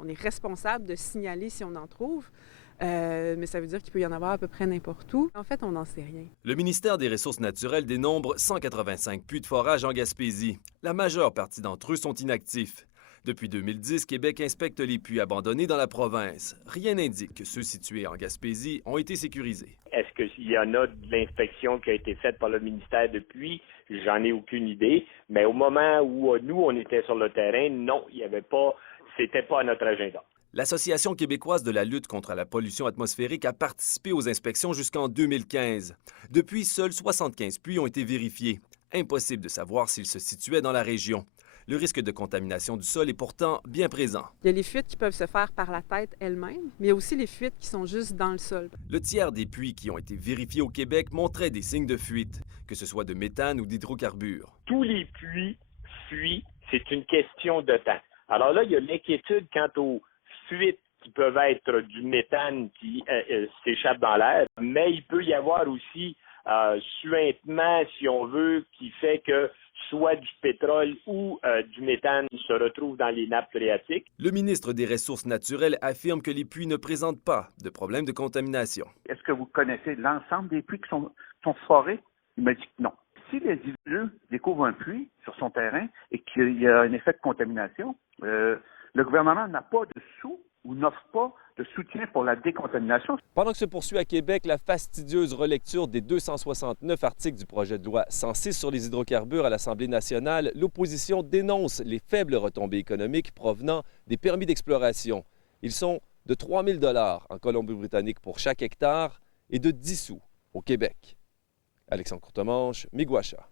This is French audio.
On est responsable de signaler si on en trouve, mais ça veut dire qu'il peut y en avoir à peu près n'importe où. En fait, on n'en sait rien. Le ministère des Ressources naturelles dénombre 185 puits de forage en Gaspésie. La majeure partie d'entre eux sont inactifs. Depuis 2010, Québec inspecte les puits abandonnés dans la province. Rien n'indique que ceux situés en Gaspésie ont été sécurisés. Est-ce qu'il y en a de l'inspection qui a été faite par le ministère depuis? J'en ai aucune idée. Mais au moment où nous, on était sur le terrain, non, il n'y avait pas, c'était pas à notre agenda. L'Association québécoise de la lutte contre la pollution atmosphérique a participé aux inspections jusqu'en 2015. Depuis, seuls 75 puits ont été vérifiés. Impossible de savoir s'ils se situaient dans la région. Le risque de contamination du sol est pourtant bien présent. Il y a les fuites qui peuvent se faire par la tête elle-même, mais il y a aussi les fuites qui sont juste dans le sol. Le tiers des puits qui ont été vérifiés au Québec montraient des signes de fuite, que ce soit de méthane ou d'hydrocarbures. Tous les puits fuient, c'est une question de temps. Alors là, il y a l'inquiétude quant aux fuites qui peuvent être du méthane qui s'échappe dans l'air, mais il peut y avoir aussi suintement, si on veut, qui fait que soit du pétrole ou du méthane se retrouvent dans les nappes phréatiques. Le ministre des Ressources naturelles affirme que les puits ne présentent pas de problème de contamination. Est-ce que vous connaissez l'ensemble des puits qui sont forés? Il m'a dit que non. Si l'individu découvre un puits sur son terrain et qu'il y a un effet de contamination, le gouvernement n'a pas de sous ou n'offre pas de soutien pour la décontamination. Pendant que se poursuit à Québec la fastidieuse relecture des 269 articles du projet de loi 106 sur les hydrocarbures à l'Assemblée nationale, l'opposition dénonce les faibles retombées économiques provenant des permis d'exploration. Ils sont de 3 000 $ en Colombie-Britannique pour chaque hectare et de 10 sous au Québec. Alexandre Courtemanche, Miguacha.